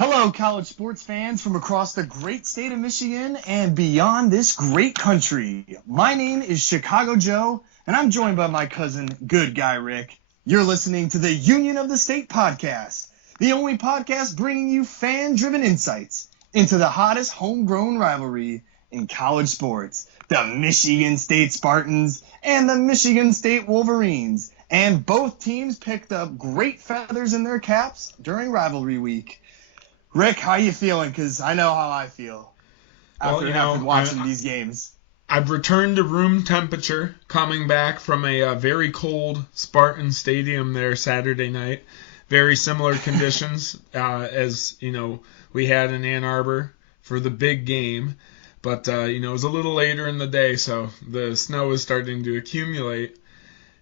Hello, college sports fans from across the great state of Michigan and beyond this great country. My name is Chicago Joe, and I'm joined by my cousin, Good Guy Rick. You're listening to the Union of the State podcast, the only podcast bringing you fan-driven insights into the hottest homegrown rivalry in college sports, the Michigan State Spartans and the Michigan State Wolverines. And both teams picked up great feathers in their caps during rivalry week. Rick, how you feeling? Because I know how I feel after watching these games. I've returned to room temperature, coming back from a very cold Spartan stadium there Saturday night. Very similar conditions as we had in Ann Arbor for the big game, but it was a little later in the day, so the snow was starting to accumulate,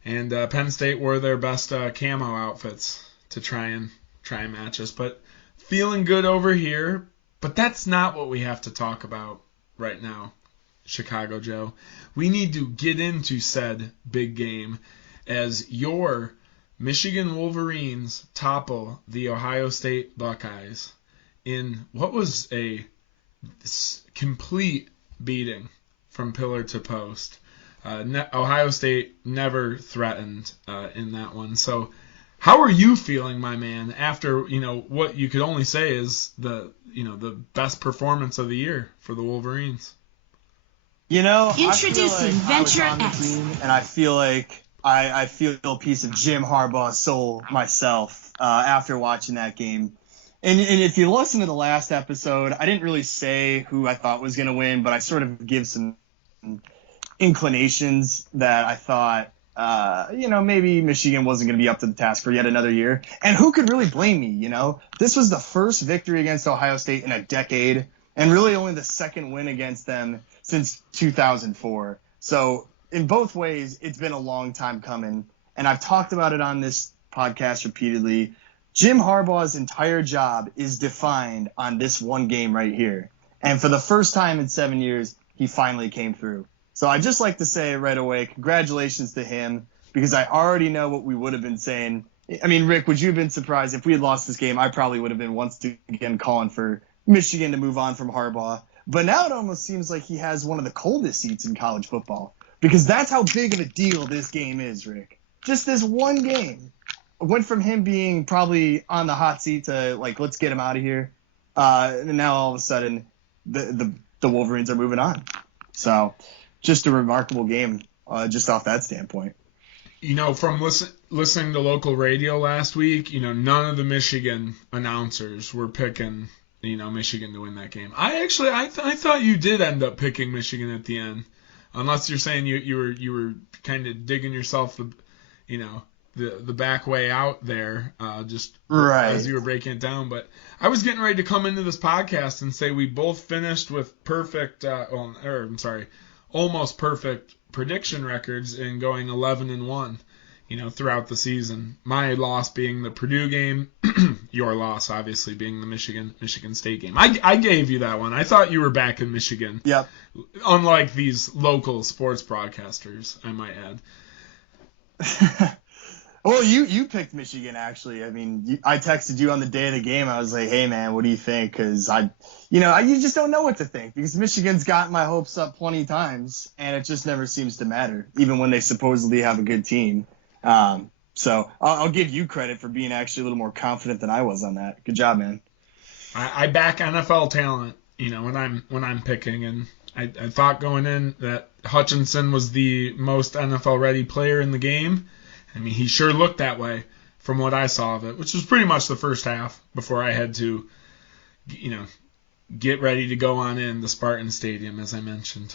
and Penn State wore their best camo outfits to try and match us, but. Feeling good over here, but that's not what we have to talk about right now, Chicago Joe. We need to get into said big game as your Michigan Wolverines topple the Ohio State Buckeyes in what was a complete beating from pillar to post. Ohio State never threatened in that one, so how are you feeling, my man, after, what you could only say is the best performance of the year for the Wolverines? Introducing Venture X. And I feel like I feel a piece of Jim Harbaugh's soul myself after watching that game. And if you listen to the last episode, I didn't really say who I thought was going to win, but I sort of give some inclinations that I thought maybe Michigan wasn't going to be up to the task for yet another year. And who could really blame me, This was the first victory against Ohio State in a decade, and really only the second win against them since 2004. So in both ways, it's been a long time coming. And I've talked about it on this podcast repeatedly. Jim Harbaugh's entire job is defined on this one game right here. And for the first time in 7 years, he finally came through. So I'd just like to say right away, congratulations to him, because I already know what we would have been saying. I mean, Rick, would you have been surprised if we had lost this game? I probably would have been once again calling for Michigan to move on from Harbaugh. But now it almost seems like he has one of the coldest seats in college football, because that's how big of a deal this game is, Rick. Just this one game went from him being probably on the hot seat to, let's get him out of here. And now all of a sudden the Wolverines are moving on. So just a remarkable game, just off that standpoint. From listening to local radio last week, none of the Michigan announcers were picking, Michigan to win that game. I thought you did end up picking Michigan at the end, unless you're saying you were kind of digging yourself the back way out there, just right as you were breaking it down. But I was getting ready to come into this podcast and say we both finished with almost perfect prediction records in going 11-1, throughout the season. My loss being the Purdue game, your loss obviously being the Michigan State game. I gave you that one. I thought you were back in Michigan. Yep. Unlike these local sports broadcasters, I might add. Well, you picked Michigan, actually. I mean, I texted you on the day of the game. I was like, hey, man, what do you think? Because you just don't know what to think, because Michigan's gotten my hopes up plenty of times, and it just never seems to matter, even when they supposedly have a good team. So I'll give you credit for being actually a little more confident than I was on that. Good job, man. I back NFL talent, when I'm picking, and I thought going in that Hutchinson was the most NFL-ready player in the game. I mean, he sure looked that way from what I saw of it, which was pretty much the first half before I had to, get ready to go on in the Spartan Stadium, as I mentioned.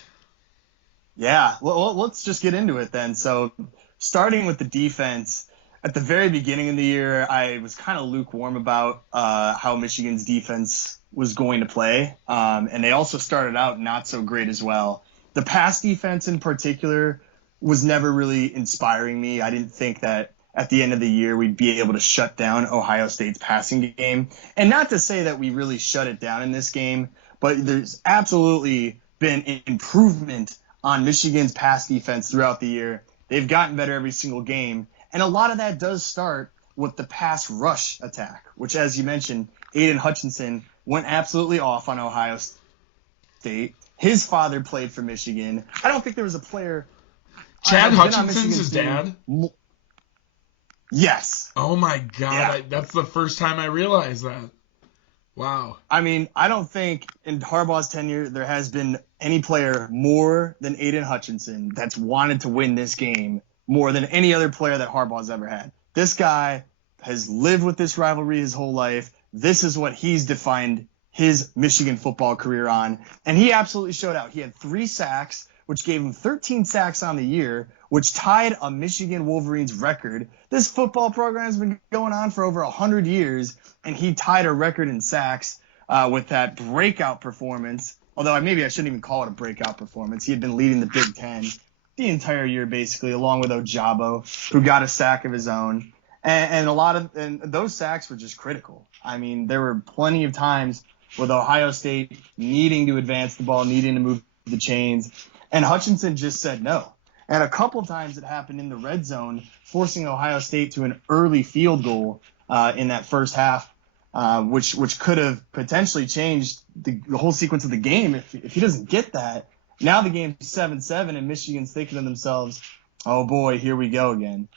Yeah, well, let's just get into it then. So starting with the defense, at the very beginning of the year, I was kind of lukewarm about how Michigan's defense was going to play, and they also started out not so great as well. The pass defense in particular was never really inspiring me. I didn't think that at the end of the year we'd be able to shut down Ohio State's passing game. And not to say that we really shut it down in this game, but there's absolutely been an improvement on Michigan's pass defense throughout the year. They've gotten better every single game. And a lot of that does start with the pass rush attack, which, as you mentioned, Aiden Hutchinson, went absolutely off on Ohio State. His father played for Michigan. I don't think there was a player. Chad Hutchinson's his dad? Yes. Oh, my God. Yeah. That's the first time I realized that. Wow. I mean, I don't think in Harbaugh's tenure there has been any player more than Aiden Hutchinson that's wanted to win this game more than any other player that Harbaugh's ever had. This guy has lived with this rivalry his whole life. This is what he's defined his Michigan football career on. And he absolutely showed out. He had 3 sacks, which gave him 13 sacks on the year, which tied a Michigan Wolverines record. This football program has been going on for over 100 years, and he tied a record in sacks with that breakout performance. Although maybe I shouldn't even call it a breakout performance. He had been leading the Big Ten the entire year, basically, along with Ojabo, who got a sack of his own. And those sacks were just critical. I mean, there were plenty of times with Ohio State needing to advance the ball, needing to move the chains, and Hutchinson just said no. And a couple of times it happened in the red zone, forcing Ohio State to an early field goal in that first half, which could have potentially changed the whole sequence of the game if he doesn't get that. Now the game's 7-7, and Michigan's thinking to themselves, oh boy, here we go again.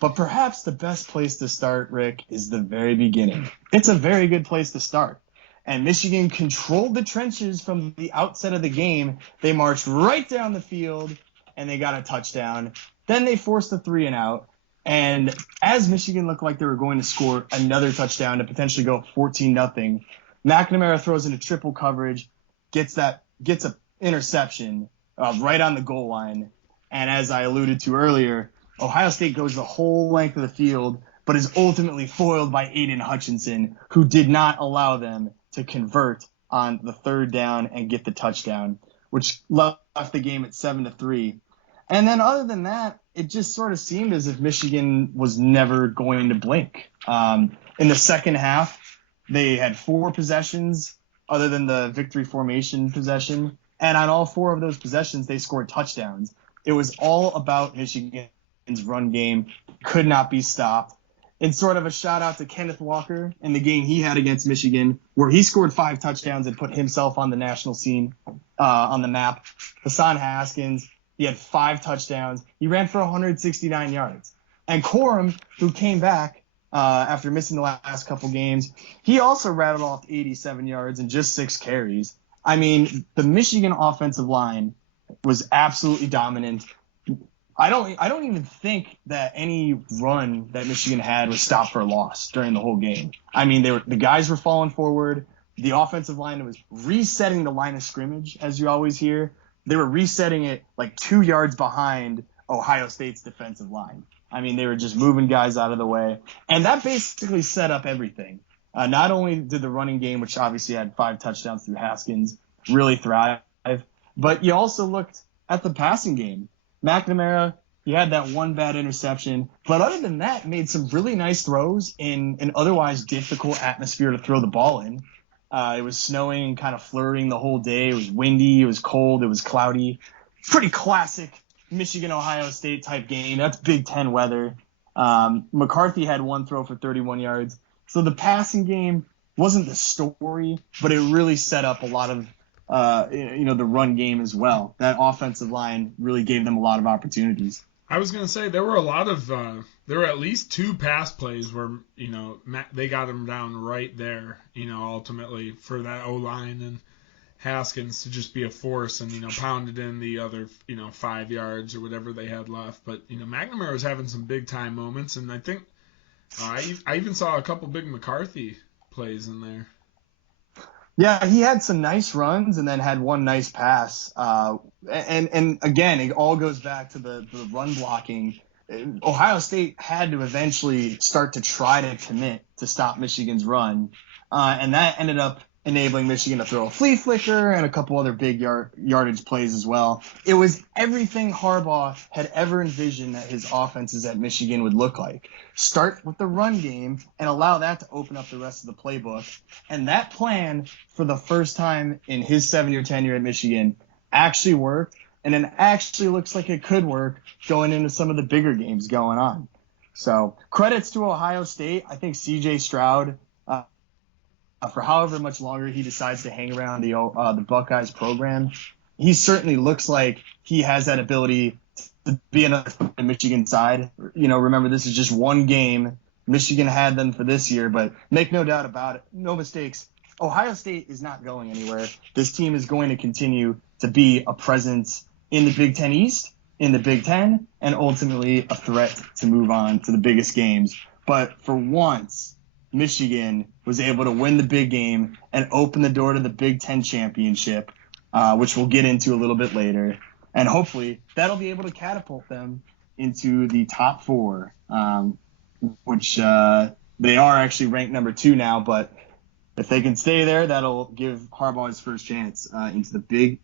But perhaps the best place to start, Rick, is the very beginning. It's a very good place to start. And Michigan controlled the trenches from the outset of the game. They marched right down the field, and they got a touchdown. Then they forced a 3-and-out. And as Michigan looked like they were going to score another touchdown to potentially go 14-0, McNamara throws into triple coverage, gets an interception right on the goal line. And as I alluded to earlier, Ohio State goes the whole length of the field, but is ultimately foiled by Aiden Hutchinson, who did not allow them to convert on the third down and get the touchdown, which left the game at 7-3. And then other than that, it just sort of seemed as if Michigan was never going to blink. In the second half, they had 4 possessions other than the victory formation possession. And on all 4 of those possessions, they scored touchdowns. It was all about Michigan's run game, could not be stopped. And sort of a shout out to Kenneth Walker in the game he had against Michigan, where he scored 5 touchdowns and put himself on the national scene, on the map. Hassan Haskins, he had 5 touchdowns. He ran for 169 yards. And Corum, who came back after missing the last couple games, he also rattled off 87 yards and just 6 carries. I mean, the Michigan offensive line was absolutely dominant. I don't even think that any run that Michigan had was stopped for a loss during the whole game. I mean, the guys were falling forward. The offensive line was resetting the line of scrimmage, as you always hear. They were resetting it like 2 yards behind Ohio State's defensive line. I mean, they were just moving guys out of the way. And that basically set up everything. Not only did the running game, which obviously had 5 touchdowns through Haskins, really thrive, but you also looked at the passing game. McNamara, he had that 1 bad interception, but other than that, made some really nice throws in an otherwise difficult atmosphere to throw the ball in. It was snowing and kind of flurrying the whole day. It was windy. It was cold. It was cloudy. Pretty classic Michigan-Ohio State type game. That's Big Ten weather. McCarthy had 1 throw for 31 yards. So the passing game wasn't the story, but it really set up a lot of the run game as well. That offensive line really gave them a lot of opportunities. I was going to say there were there were at least 2 pass plays where, they got him down right there, ultimately for that O-line and Haskins to just be a force and, pounded in the other, 5 yards or whatever they had left. But, McNamara was having some big time moments, and I think I even saw a couple big McCarthy plays in there. Yeah, he had some nice runs and then had 1 nice pass. And again, it all goes back to the run blocking. Ohio State had to eventually start to try to commit to stop Michigan's run. And that ended up enabling Michigan to throw a flea flicker and a couple other big yardage plays as well. It was everything Harbaugh had ever envisioned that his offenses at Michigan would look like. Start with the run game and allow that to open up the rest of the playbook. And that plan, for the first time in his 7-year tenure at Michigan, actually worked. And it actually looks like it could work going into some of the bigger games going on. So credits to Ohio State. I think C.J. Stroud for however much longer he decides to hang around the Buckeyes program, he certainly looks like he has that ability to be another foot in Michigan side. Remember, this is just one game. Michigan had them for this year, but make no doubt about it, no mistakes. Ohio State is not going anywhere. This team is going to continue to be a presence in the Big Ten East, in the Big Ten, and ultimately a threat to move on to the biggest games. But for once, Michigan was able to win the big game and open the door to the Big Ten championship, which we'll get into a little bit later. And hopefully that'll be able to catapult them into the top 4, which they are actually ranked number 2 now. But if they can stay there, that'll give Harbaugh his first chance into the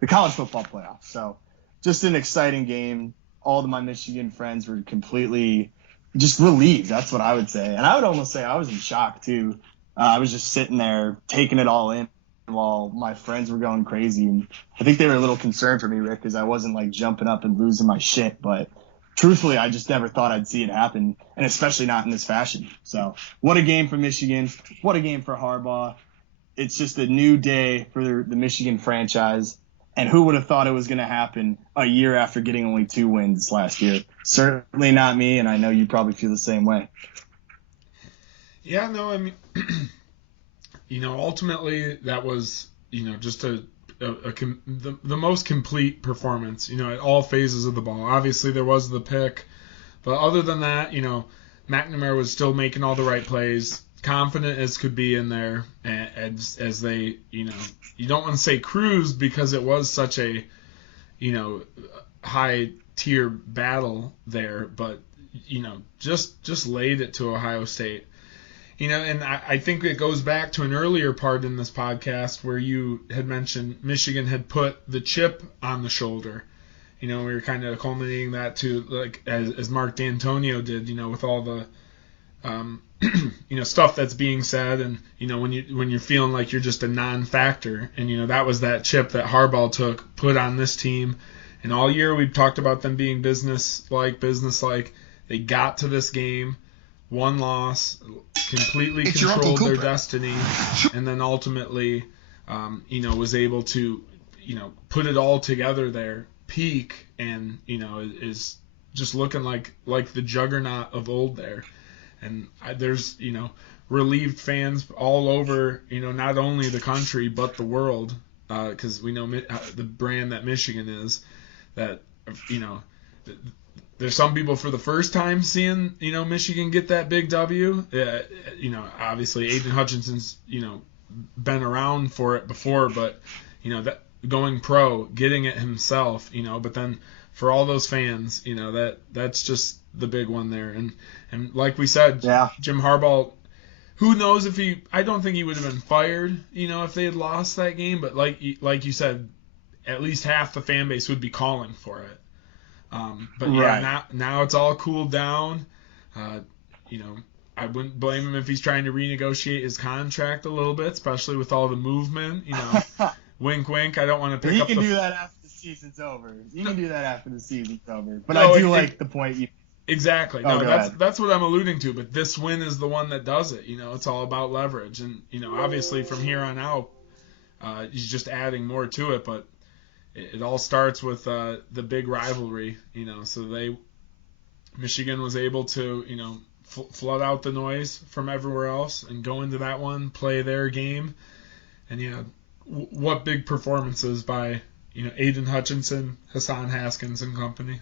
the college football playoff. So just an exciting game. All of my Michigan friends were completely just relieved. That's what I would say. And I would almost say I was in shock too. I was just sitting there taking it all in while my friends were going crazy. And I think they were a little concerned for me, Rick, because I wasn't like jumping up and losing my shit. But truthfully, I just never thought I'd see it happen, and especially not in this fashion. So what a game for Michigan. What a game for Harbaugh. It's just a new day for the Michigan franchise. And who would have thought it was going to happen a year after getting only 2 wins last year? Certainly not me, and I know you probably feel the same way. Yeah, no, I mean, ultimately that was, just the most complete performance, at all phases of the ball. Obviously, there was the pick, but other than that, McNamara was still making all the right plays, confident as could be in there, as they, you don't want to say cruised because it was such a, high tier battle there, but just laid it to Ohio State. And I think it goes back to an earlier part in this podcast where you had mentioned Michigan had put the chip on the shoulder. We were kind of culminating that to, like, as Mark D'Antonio did, with all the, stuff that's being said, and, when you're feeling like you're just a non-factor. And, that was that chip that Harbaugh put on this team. And all year we've talked about them being business-like. They got to this game. One loss, completely controlled their destiny, and then ultimately, was able to, put it all together there, peak, and, is just looking like the juggernaut of old there. And there's, relieved fans all over, not only the country, but the world, because we know the brand that Michigan is, that, there's some people for the first time seeing, Michigan get that big W. Obviously Aiden Hutchinson's, been around for it before, but, that going pro, getting it himself, but then for all those fans, that's just the big one there. And like we said, yeah. Jim Harbaugh, who knows if I don't think he would have been fired, if they had lost that game, but like you said, at least half the fan base would be calling for it. But yeah, right. now it's all cooled down. I wouldn't blame him if he's trying to renegotiate his contract a little bit, especially with all the movement. Wink, wink. I don't want to pick up. You can do that after the season's over. But no, I do like the point you. Exactly. No, that's what I'm alluding to. But this win is the one that does it. It's all about leverage, and obviously from here on out, he's just adding more to it. But it all starts with the big rivalry, so Michigan was able to, flood out the noise from everywhere else and go into that one, play their game. And, what big performances by, Aiden Hutchinson, Hassan Haskins and company.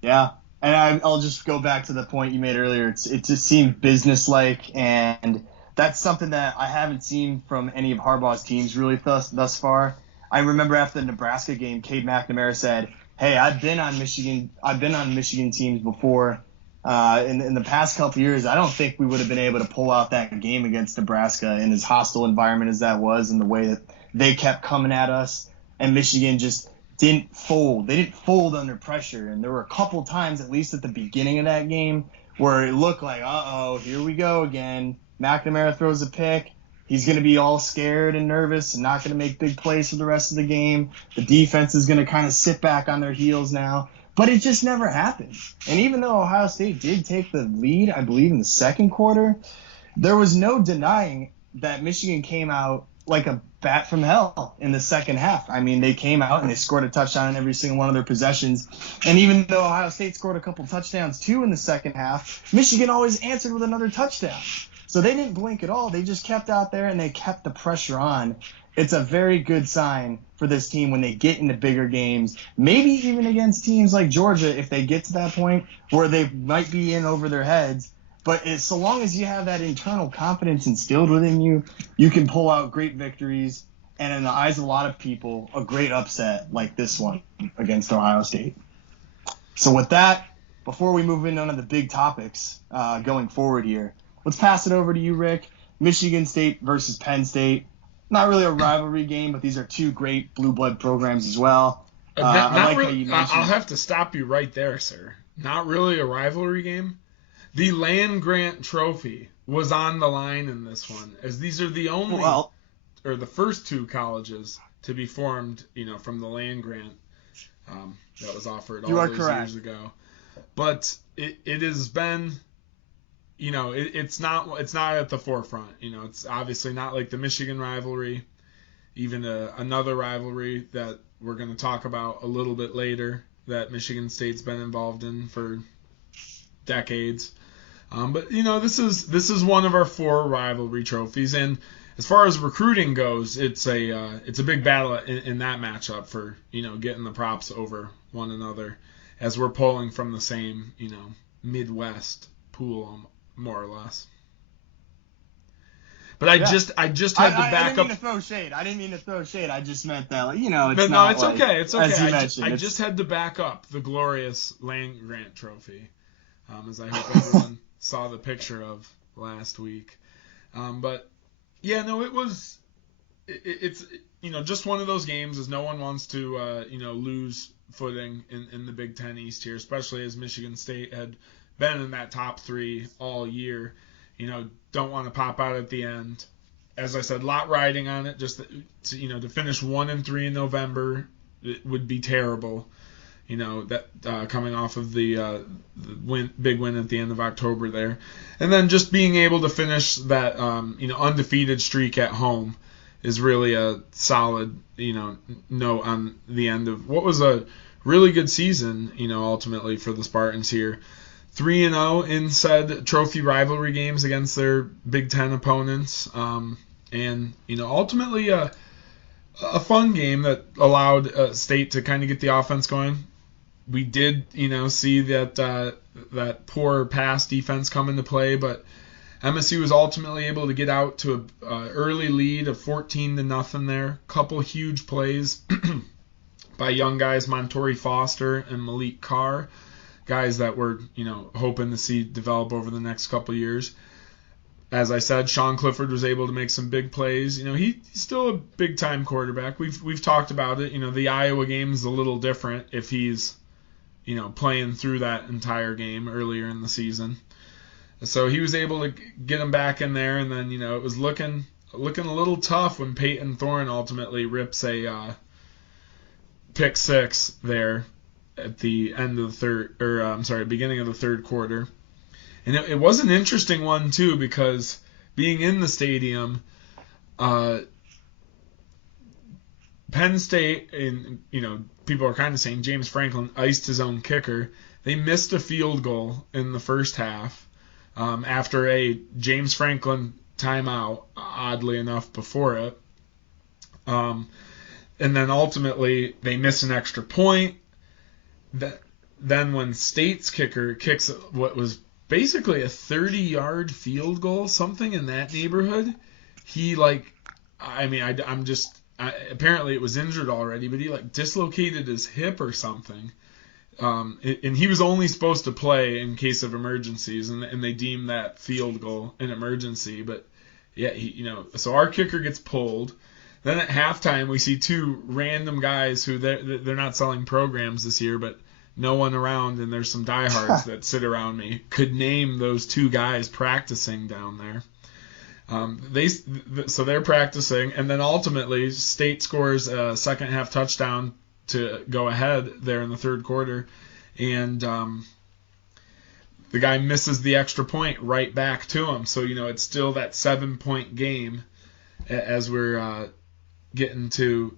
Yeah. And I'll just go back to the point you made earlier. It just seemed businesslike, and that's something that I haven't seen from any of Harbaugh's teams really thus far. I remember after the Nebraska game, Cade McNamara said, "Hey, I've been on Michigan teams before. In the past couple of years, I don't think we would have been able to pull out that game against Nebraska in as hostile environment as that was, and the way that they kept coming at us, and Michigan just didn't fold. They didn't fold under pressure, and there were a couple times, at least at the beginning of that game, where it looked like, here we go again. McNamara throws a pick. He's going to be all scared and nervous and not going to make big plays for the rest of the game. The defense is going to kind of sit back on their heels now. But it just never happened. And even though Ohio State did take the lead, I believe, in the second quarter, there was no denying that Michigan came out like a bat from hell in the second half. I mean, they came out and they scored a touchdown in every single one of their possessions. And even though Ohio State scored a couple touchdowns too in the second half, Michigan always answered with another touchdown. So they didn't blink at all. They just kept out there and they kept the pressure on. It's a very good sign for this team when they get into bigger games, maybe even against teams like Georgia if they get to that point where they might be in over their heads. But so long as you have that internal confidence instilled within you, you can pull out great victories. And in the eyes of a lot of people, a great upset like this one against Ohio State. So with that, before we move into one of the big topics going forward here, let's pass it over to you, Rick. Michigan State versus Penn State. Not really a rivalry game, but these are two great blue blood programs as well. I'll have to stop you right there, sir. Not really a rivalry game. The land-grant trophy was on the line in this one, as these are the only, or the first two colleges to be formed, from the land-grant that was offered all those years ago. But it has been, it's not at the forefront. It's obviously not like the Michigan rivalry, even another rivalry that we're going to talk about a little bit later that Michigan State's been involved in for decades. But this is one of our 4 rivalry trophies, and as far as recruiting goes, it's a big battle in that matchup for getting the props over one another, as we're pulling from the same Midwest pool more or less. But I just had to back up. I didn't mean to throw shade. I just meant that it's okay. It's okay. As you mentioned, I just had to back up the glorious land-grant trophy, as I hope everyone saw the picture of last week. But yeah, no, it's just one of those games as no one wants to lose footing in the Big Ten East here, especially as Michigan State had been in that top 3 all year. Don't want to pop out at the end. As I said, lot riding on it. Just to finish 1-3 in November, it would be terrible. That coming off of the big win at the end of October there, and then just being able to finish that undefeated streak at home is really a solid note on the end of what was a really good season. Ultimately for the Spartans here, 3-0 in said trophy rivalry games against their Big Ten opponents, and ultimately a fun game that allowed State to kind of get the offense going. We did, see that poor pass defense come into play, but MSU was ultimately able to get out to an early lead of 14-0 there. Couple huge plays by young guys Montori Foster and Malik Carr, guys that we're hoping to see develop over the next couple years. As I said, Sean Clifford was able to make some big plays. He's still a big time quarterback. We've talked about it. The Iowa game is a little different if he's playing through that entire game earlier in the season. So he was able to get him back in there, and then it was looking a little tough when Peyton Thorne ultimately rips a pick 6 there at the end of the beginning of the third quarter. And it was an interesting one too, because being in the stadium, Penn State, and people are kind of saying James Franklin iced his own kicker. They missed a field goal in the first half after a James Franklin timeout, oddly enough, before it. And then ultimately they miss an extra point. Then when State's kicker kicks what was basically a 30-yard field goal, something in that neighborhood, he apparently it was injured already, but he dislocated his hip or something. And he was only supposed to play in case of emergencies, and they deemed that field goal an emergency. But yeah, so our kicker gets pulled. Then at halftime, we see 2 random guys who they're not selling programs this year, but no one around, and there's some diehards that sit around me, could name those 2 guys practicing down there. So they're practicing, and then ultimately State scores a second half touchdown to go ahead there in the third quarter, and the guy misses the extra point right back to him. So, it's still that 7-point game as we're getting to,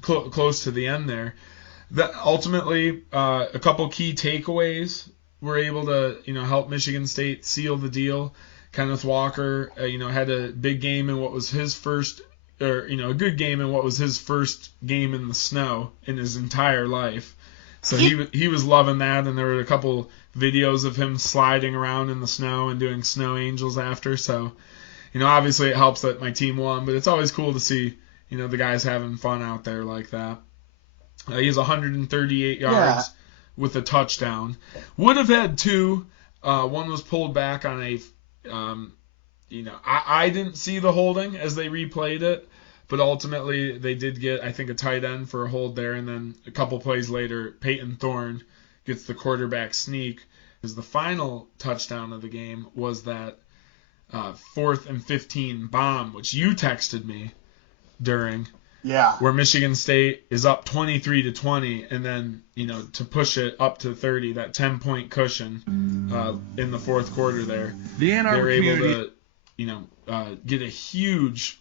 close to the end there. That ultimately, a couple key takeaways were able to, help Michigan State seal the deal. Kenneth Walker, had a big game in what was his first, a good game in what was his first game in the snow in his entire life. So he was loving that, and there were a couple videos of him sliding around in the snow and doing snow angels after. So, obviously it helps that my team won, but it's always cool to see, the guys having fun out there like that. He has 138 yards with a touchdown. Would have had 2. One was pulled back on a, I didn't see the holding as they replayed it, but ultimately they did get, I think, a tight end for a hold there, and then a couple plays later, Peyton Thorne gets the quarterback sneak. Because the final touchdown of the game was that 4th and 15 bomb, which you texted me during. Yeah. Where Michigan State is up 23-20, and then, to push it up to 30, that 10-point cushion in the fourth quarter there. The Ann Arbor They're able community, to, get a huge,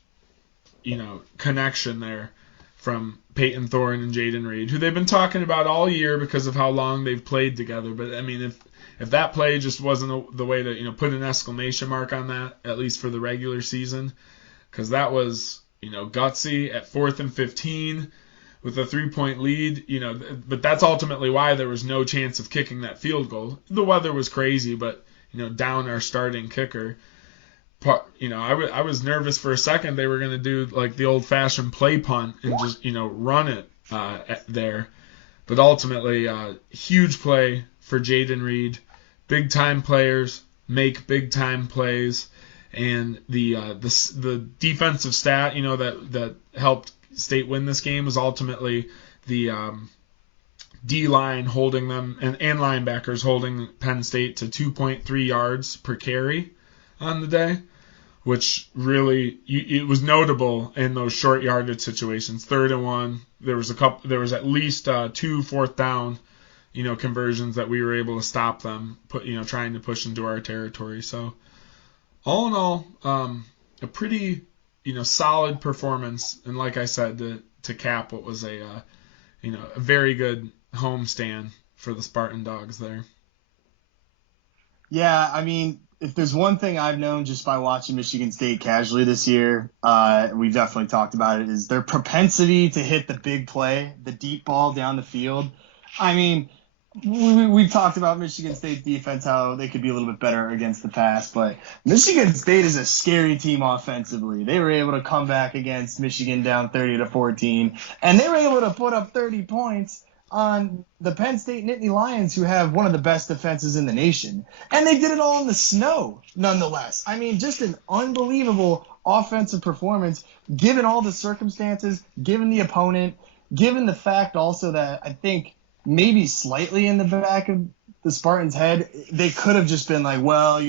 connection there from Peyton Thorne and Jaden Reed, who they've been talking about all year because of how long they've played together. But, I mean, if that play just wasn't the way to, put an exclamation mark on that, at least for the regular season, because that was, gutsy at 4th and 15 with a 3-point lead, but that's ultimately why there was no chance of kicking that field goal. The weather was crazy, but, down our starting kicker. I was nervous for a second they were going to do like the old-fashioned play punt and just, run it there. But ultimately, huge play for Jaden Reed. Big-time players make big-time plays. And the defensive stat, that helped State win this game was ultimately the D-line holding them and linebackers holding Penn State to 2.3 yards per carry on the day, which really it was notable in those short yardage situations. 3rd and 1, there was at least 2 4th down, conversions that we were able to stop them, trying to push into our territory. So. All in all, a pretty, solid performance, and like I said, to cap what was a very good homestand for the Spartan Dogs there. Yeah, I mean, if there's one thing I've known just by watching Michigan State casually this year, we've definitely talked about it, is their propensity to hit the big play, the deep ball down the field. I mean, we've talked about Michigan State's defense, how they could be a little bit better against the pass, but Michigan State is a scary team offensively. They were able to come back against Michigan down 30-14, and they were able to put up 30 points on the Penn State Nittany Lions, who have one of the best defenses in the nation. And they did it all in the snow, nonetheless. I mean, just an unbelievable offensive performance, given all the circumstances, given the opponent, given the fact also that I think – maybe slightly in the back of the Spartans' head, they could have just been like, well,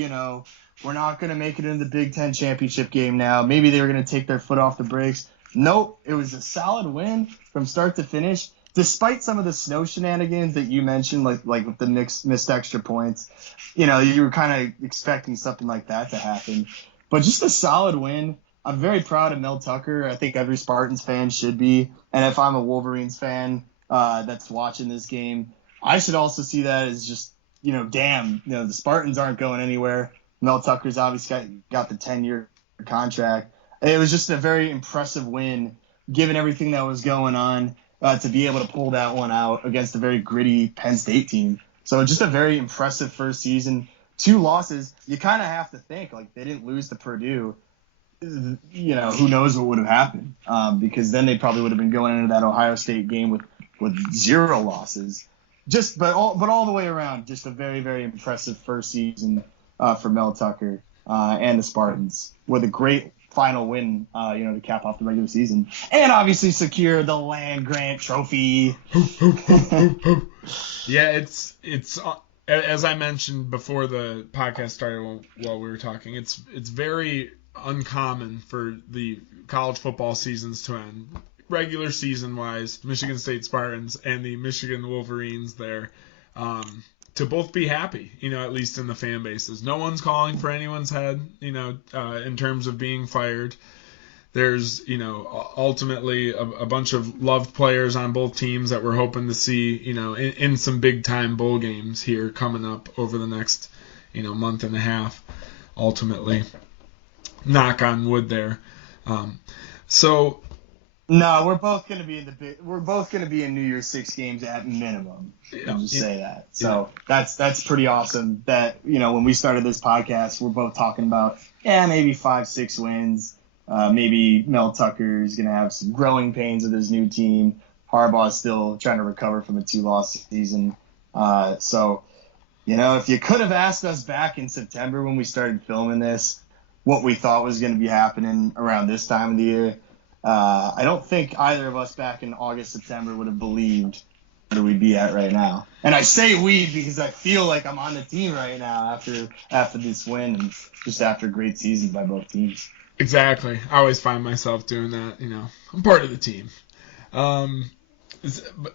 we're not going to make it into the Big Ten championship game now. Maybe they were going to take their foot off the brakes. Nope, it was a solid win from start to finish, despite some of the snow shenanigans that you mentioned, like with the missed extra points. You were kind of expecting something like that to happen. But just a solid win. I'm very proud of Mel Tucker. I think every Spartans fan should be. And if I'm a Wolverines fan, that's watching this game, I should also see that as just, damn, the Spartans aren't going anywhere. Mel Tucker's obviously got the 10-year contract. It was just a very impressive win, given everything that was going on, to be able to pull that one out against a very gritty Penn State team. So just a very impressive first season. 2 losses. You kind of have to think, like, they didn't lose to Purdue. Who knows what would have happened, because then they probably would have been going into that Ohio State game with 0 losses. But all the way around, just a very, very impressive first season for Mel Tucker and the Spartans, with a great final win, to cap off the regular season, and obviously secure the Land Grant Trophy. Yeah, it's as I mentioned before the podcast started while we were talking, it's very uncommon for the college football seasons to end. Regular season wise, Michigan State Spartans and the Michigan Wolverines there to both be happy, at least in the fan bases. No one's calling for anyone's head, in terms of being fired. There's, ultimately a bunch of loved players on both teams that we're hoping to see, in some big time bowl games here coming up over the next, month and a half, ultimately. Knock on wood there. So no, we're both going to be in New Year's Six games at minimum. I'll just say that. So that's pretty awesome that, when we started this podcast, we're both talking about, maybe 5-6 wins. Maybe Mel Tucker is going to have some growing pains with his new team. Harbaugh's still trying to recover from a 2-loss season. So, if you could have asked us back in September when we started filming this, what we thought was going to be happening around this time of the year, I don't think either of us back in August, September would have believed where we'd be at right now. And I say we because I feel like I'm on the team right now after this win and just after a great season by both teams. Exactly. I always find myself doing that. I'm part of the team.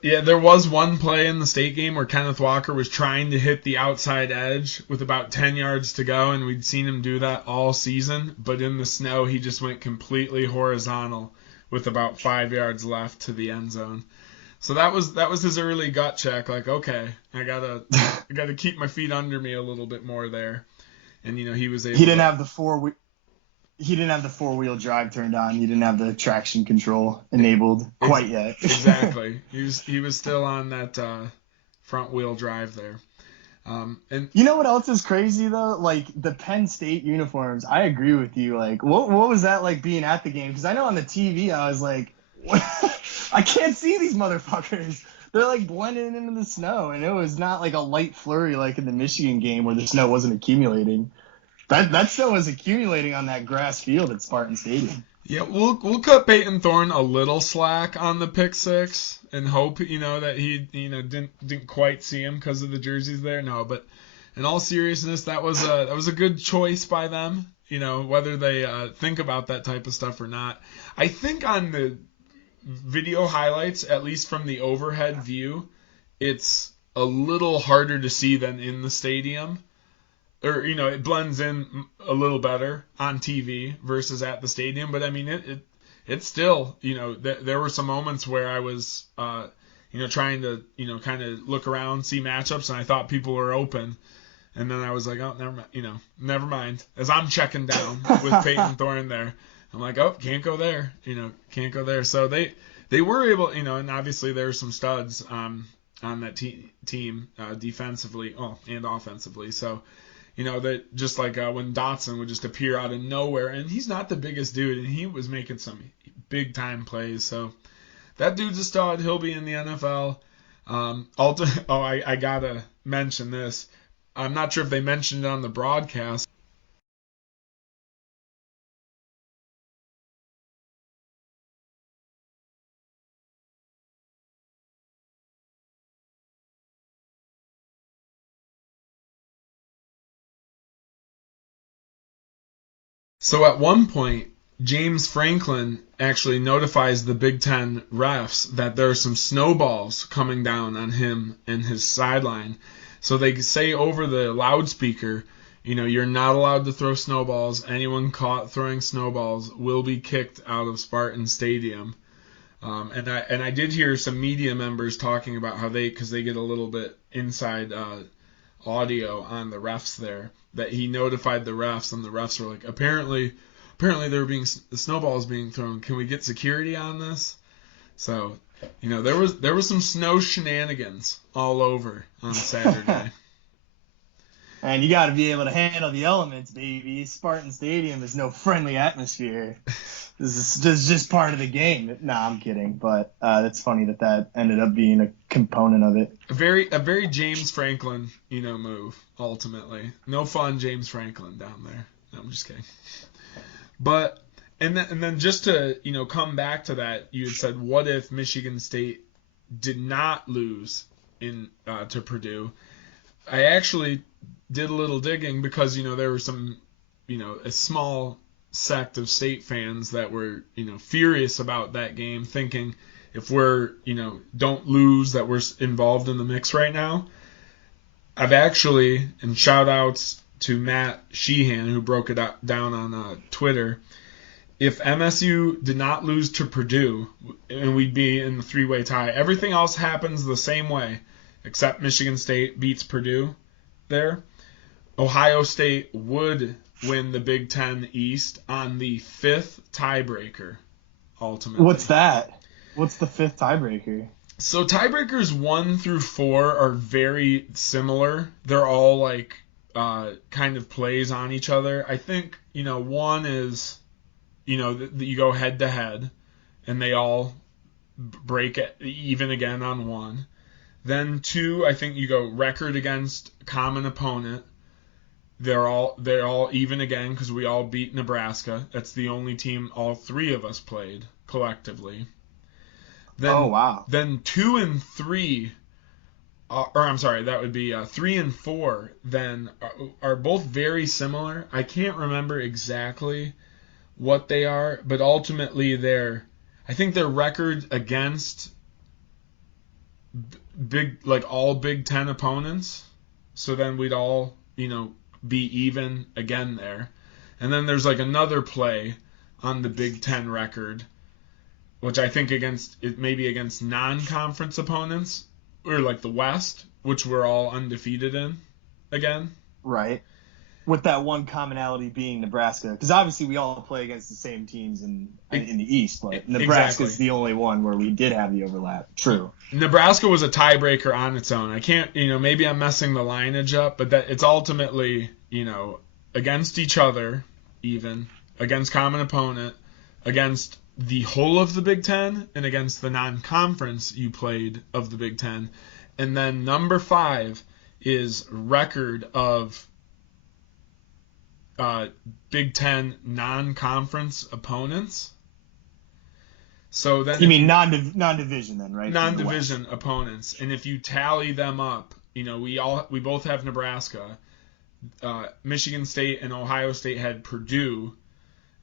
There was one play in the state game where Kenneth Walker was trying to hit the outside edge with about 10 yards to go, and we'd seen him do that all season. But in the snow, he just went completely horizontal with about 5 yards left to the end zone. So that was his early gut check. Like, okay, I gotta keep my feet under me a little bit more there. And he was able. He didn't have the 4-wheel drive turned on. He didn't have the traction control enabled quite yet. Exactly. He was still on that front wheel drive there. And you know what else is crazy though? Like the Penn State uniforms. I agree with you. Like what was that like being at the game? Because I know on the TV I was like, I can't see these motherfuckers. They're like blending into the snow, and it was not like a light flurry like in the Michigan game where the snow wasn't accumulating. That snow was accumulating on that grass field at Spartan Stadium. Yeah, we'll cut Peyton Thorne a little slack on the pick six and hope that he didn't quite see him because of the jerseys there. No, but in all seriousness, that was a good choice by them. Whether they think about that type of stuff or not. I think on the video highlights, at least from the overhead view, it's a little harder to see than in the stadium. Or, it blends in a little better on TV versus at the stadium. But, I mean, it's still, there were some moments where I was, trying to, kind of look around, see matchups, and I thought people were open. And then I was like, oh, never mind. As I'm checking down with Peyton Thorne there, I'm like, oh, can't go there. Can't go there. So they were able, and obviously there were some studs on that team defensively and offensively. So, that just like when Dotson would just appear out of nowhere, and he's not the biggest dude, and he was making some big time plays. So that dude's a stud. He'll be in the NFL. I gotta mention this. I'm not sure if they mentioned it on the broadcast. So at one point, James Franklin actually notifies the Big Ten refs that there are some snowballs coming down on him and his sideline. So they say over the loudspeaker, you're not allowed to throw snowballs. Anyone caught throwing snowballs will be kicked out of Spartan Stadium. And I did hear some media members talking about how because they get a little bit inside audio on the refs there, that he notified the refs, and the refs were like, apparently the snowballs being thrown. Can we get security on this? So, there was some snow shenanigans all over on Saturday. And you got to be able to handle the elements, baby. Spartan Stadium is no friendly atmosphere. This is just part of the game. Nah, I'm kidding, but it's funny that ended up being a component of it. A very James Franklin, move ultimately. No fun, James Franklin down there. No, I'm just kidding. But and then just to come back to that, you had said, what if Michigan State did not lose to Purdue? I actually did a little digging because there were some a small sect of State fans that were furious about that game, thinking if we're don't lose that we're involved in the mix right now. I've actually, and shout outs to Matt Sheehan who broke it down on Twitter. If MSU did not lose to Purdue, and we'd be in the three-way tie, everything else happens the same way, except Michigan State beats Purdue there. Ohio State would win the Big Ten East on the fifth tiebreaker, ultimately. What's that? What's the fifth tiebreaker? So tiebreakers 1 through 4 are very similar. They're all like kind of plays on each other. I think, 1 is, you go head to head, and they all break it even again on 1. Then 2, I think you go record against common opponent. They're all even again because we all beat Nebraska. That's the only team all 3 of us played collectively. Then, oh, wow. Then 2 and 3, that would be 3 and 4, then are both very similar. I can't remember exactly what they are, but ultimately I think their record against all Big Ten opponents. So then we'd all, be even again there. And then there's another play on the Big Ten record, which I think maybe against non-conference opponents, or the West, which we're all undefeated in again. Right. With that one commonality being Nebraska. Because obviously we all play against the same teams in the East, but Nebraska's the only one where we did have the overlap. True. Nebraska was a tiebreaker on its own. I can't, maybe I'm messing the lineage up, but that it's ultimately, against each other, even, against common opponent, against the whole of the Big Ten, and against the non-conference you played of the Big Ten. And then number 5 is record of Big Ten non-conference opponents. So then you mean non-division then, right? Non-division opponents, and if you tally them up, we both have Nebraska. Michigan State and Ohio State had Purdue,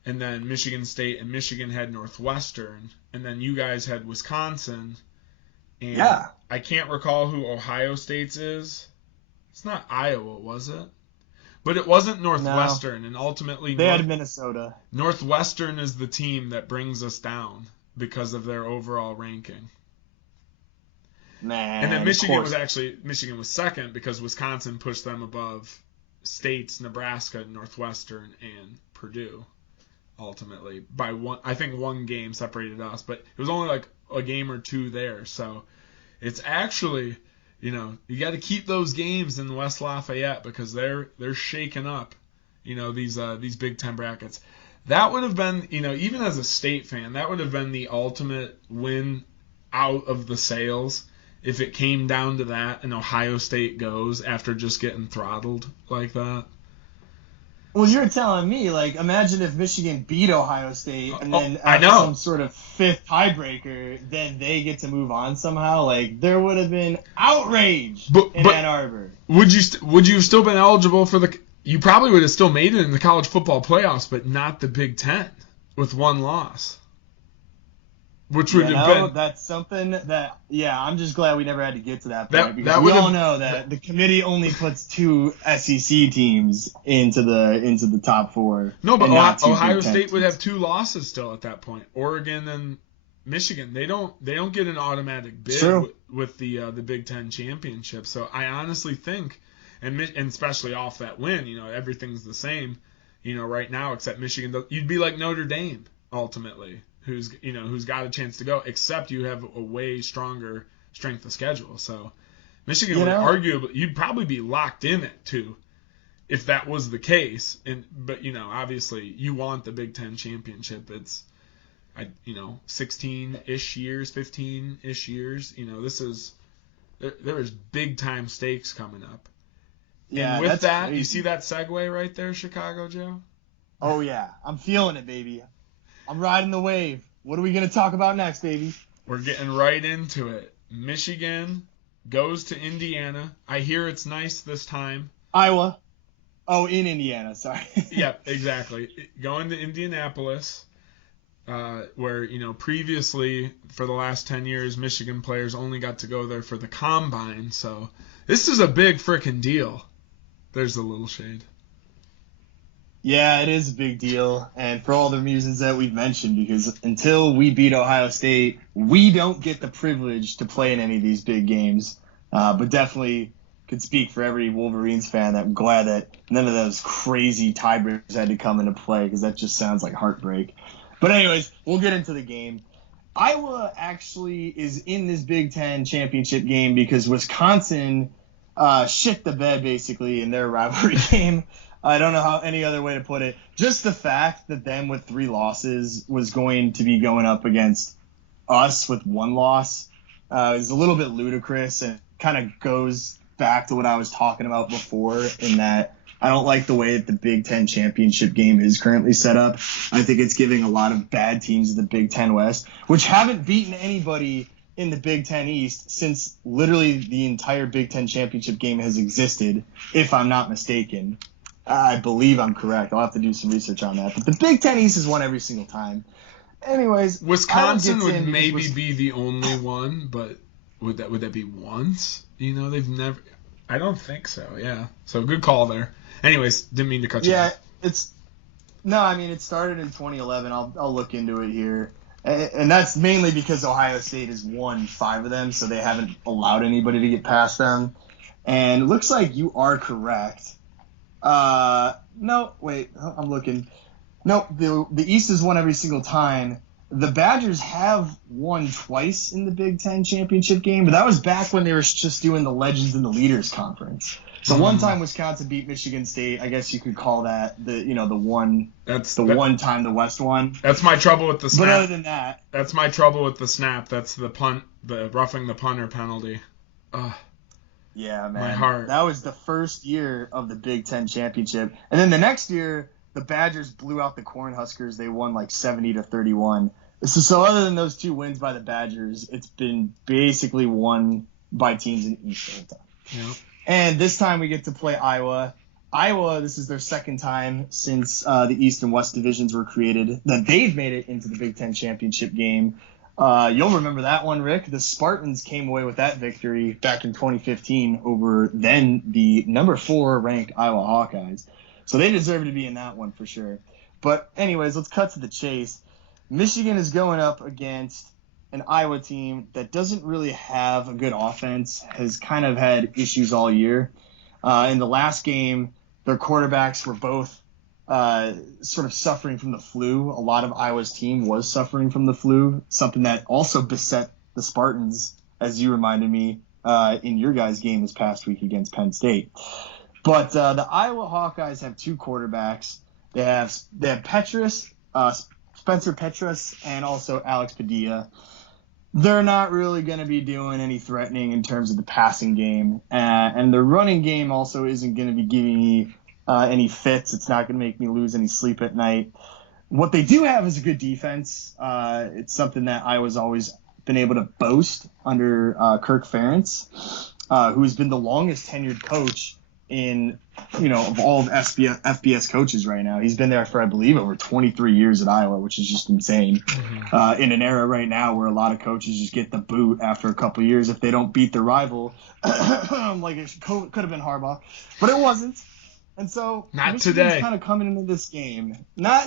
and then Michigan State and Michigan had Northwestern, and then you guys had Wisconsin. And yeah. I can't recall who Ohio State's is. It's not Iowa, was it? But it wasn't Northwestern, and ultimately they had Minnesota. Northwestern is the team that brings us down because of their overall ranking. Man, and then Michigan was second because Wisconsin pushed them above states Nebraska, Northwestern, and Purdue. Ultimately, by one game separated us, but it was only a game or 2 there. So it's actually, you got to keep those games in West Lafayette because they're shaking up, these Big Ten brackets. That would have been, even as a state fan, that would have been the ultimate win out of the sales if it came down to that and Ohio State goes after just getting throttled like that. Well, you're telling me, imagine if Michigan beat Ohio State and then after some sort of 5th tiebreaker, then they get to move on somehow. There would have been outrage in Ann Arbor. Would you have still been eligible for you probably would have still made it in the college football playoffs, but not the Big Ten with 1 loss. Which would have been... That's something that, I'm just glad we never had to get to that point. Because we all know that the committee only puts 2 SEC teams into the top 4. No, but Ohio State would have 2 losses still at that point. Oregon and Michigan, they don't get an automatic bid with the Big Ten championship. So I honestly think, and especially off that win, everything's the same, right now except Michigan. You'd be like Notre Dame ultimately, who's got a chance to go, except you have a way stronger strength of schedule. So Michigan would arguably, you'd probably be locked in at 2 if that was the case. But obviously you want the Big Ten championship. It's 16-ish years, 15-ish years. There is big time stakes coming up. Yeah, and with that, crazy. You see that segue right there, Chicago Joe? Oh yeah, I'm feeling it, baby. I'm riding the wave. What are we going to talk about next, baby? We're getting right into it. Michigan goes to Indiana. I hear it's nice this time. Iowa. Oh, in Indiana, sorry. Yeah, exactly. Going to Indianapolis, where, previously for the last 10 years, Michigan players only got to go there for the combine. So, This is a big freaking deal. There's a little shade. Yeah, it is a big deal, and for all the reasons that we've mentioned, because until we beat Ohio State, we don't get the privilege to play in any of these big games. But definitely could speak for every Wolverines fan that I'm glad that none of those crazy tiebreakers had to come into play, because that just sounds like heartbreak. But anyways, we'll get into the game. Iowa actually is in this Big Ten championship game because Wisconsin shit the bed basically in their rivalry game. I don't know how any other way to put it. Just the fact that them with 3 losses was going to be going up against us with 1 loss is a little bit ludicrous, and kind of goes back to what I was talking about before, in that I don't like the way that the Big Ten championship game is currently set up. I think it's giving a lot of bad teams in the Big Ten West, which haven't beaten anybody in the Big Ten East since literally the entire Big Ten championship game has existed, if I'm not mistaken. I believe I'm correct. I'll have to do some research on that. But the Big Ten East has won every single time. Anyways, Wisconsin would maybe be the only one, but would that be once? You know, they've never. I don't think so. Yeah. So good call there. Anyways, didn't mean to cut you off. Yeah, it started in 2011. I'll look into it here, and that's mainly because Ohio State has won 5 of them, so they haven't allowed anybody to get past them. And it looks like you are correct. No, wait, I'm looking. No, the East has won every single time. The Badgers have won twice in the Big Ten championship game, but that was back when they were just doing the Legends and the Leaders conference. So one time Wisconsin beat Michigan State. I guess you could call that the one time the West won. That's my trouble with the snap. But other than that, that's my trouble with the snap. That's the punt, the roughing the punter penalty. Yeah, man. My heart. That was the first year of the Big Ten championship. And then the next year, the Badgers blew out the Cornhuskers. They won like 70-31. So other than those 2 wins by the Badgers, it's been basically won by teams in the East all the time. Yeah. And this time we get to play Iowa. Iowa, this is their second time since the East and West divisions were created that they've made it into the Big Ten championship game. You'll remember that one, Rick. The Spartans came away with that victory back in 2015 over then the number 4 ranked Iowa Hawkeyes. So they deserve to be in that one for sure. But anyways, let's cut to the chase. Michigan is going up against an Iowa team that doesn't really have a good offense, has kind of had issues all year. In the last game, their quarterbacks were both sort of suffering from the flu. A lot of Iowa's team was suffering from the flu, something that also beset the Spartans, as you reminded me, in your guys' game this past week against Penn State. But the Iowa Hawkeyes have 2 quarterbacks. They have Petrus, Spencer Petrus, and also Alex Padilla. They're not really going to be doing any threatening in terms of the passing game. And the running game also isn't going to be giving me any fits. It's not going to make me lose any sleep at night. What they do have is a good defense. It's something that Iowa's always been able to boast under Kirk Ferentz, who's been the longest tenured coach in, of all of FBS coaches right now. He's been there for, I believe, over 23 years at Iowa, which is just insane. In an era right now where a lot of coaches just get the boot after a couple of years if they don't beat their rival, like it could have been Harbaugh, but it wasn't. And so not today. Kind of coming into this game. Not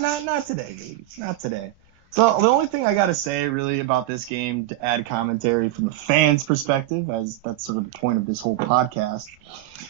today, baby. Not today. So the only thing I got to say really about this game to add commentary from the fans' perspective, as that's sort of the point of this whole podcast,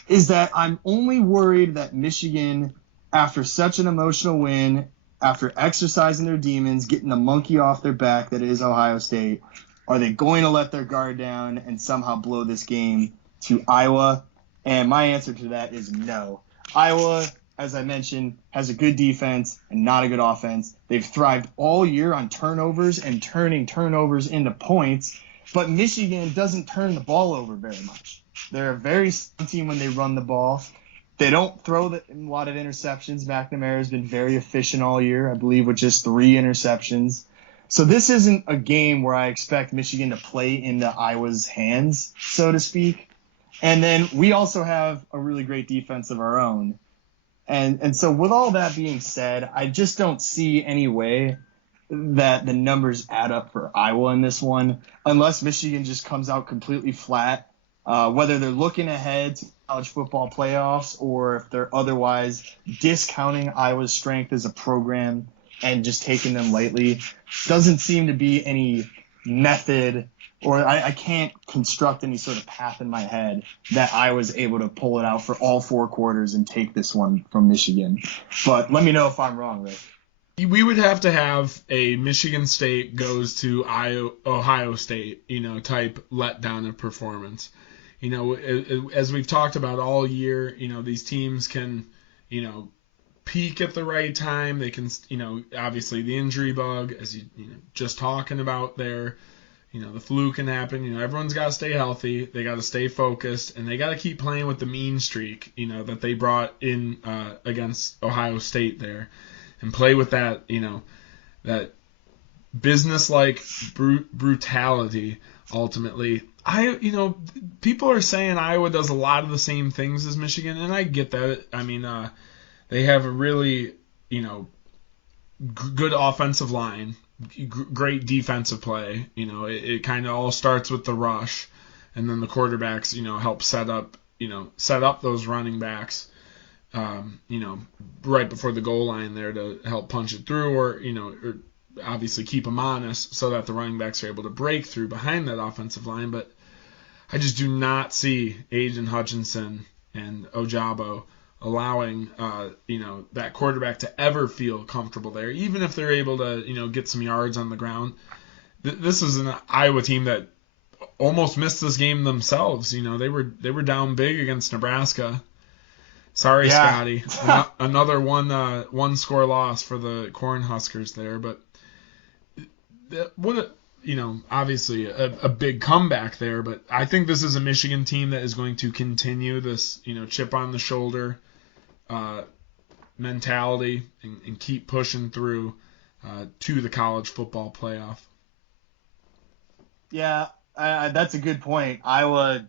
is that I'm only worried that Michigan, after such an emotional win, after exercising their demons, getting the monkey off their back that is Ohio State, are they going to let their guard down and somehow blow this game to Iowa? And my answer to that is no. Iowa, as I mentioned, has a good defense and not a good offense. They've thrived all year on turnovers and turning turnovers into points, but Michigan doesn't turn the ball over very much. They're a very strong team when they run the ball. They don't throw a lot of interceptions. McNamara has been very efficient all year, I believe, with just 3 interceptions. So this isn't a game where I expect Michigan to play into Iowa's hands, so to speak. And then we also have a really great defense of our own. And so with all that being said, I just don't see any way that the numbers add up for Iowa in this one, unless Michigan just comes out completely flat whether they're looking ahead to college football playoffs or if they're otherwise discounting Iowa's strength as a program and just taking them lightly. Doesn't seem to be any method, or I can't construct any sort of path in my head that I was able to pull it out for all 4 quarters and take this one from Michigan. But let me know if I'm wrong, Rick. We would have to have a Michigan State goes to Ohio State, type letdown of performance. As we've talked about all year, these teams can, peak at the right time. They can, obviously the injury bug, as you just talking about there, the flu can happen. Everyone's got to stay healthy. They got to stay focused, and they got to keep playing with the mean streak, that they brought in against Ohio State there, and play with that, that business-like brutality. Ultimately, people are saying Iowa does a lot of the same things as Michigan, and I get that. I mean, they have a really, good offensive line, great defensive play. It kind of all starts with the rush, and then the quarterbacks, help set up those running backs, right before the goal line there to help punch it through, or obviously keep them honest so that the running backs are able to break through behind that offensive line. But I just do not see Aiden Hutchinson and Ojabo allowing that quarterback to ever feel comfortable there, even if they're able to get some yards on the ground. This is an Iowa team that almost missed this game themselves. They were down big against Nebraska. Sorry, yeah. Scotty. Another one score loss for the Cornhuskers there, but obviously a big comeback there. But I think this is a Michigan team that is going to continue this, chip on the shoulder mentality and keep pushing through to the college football playoff. Yeah, that's a good point. Iowa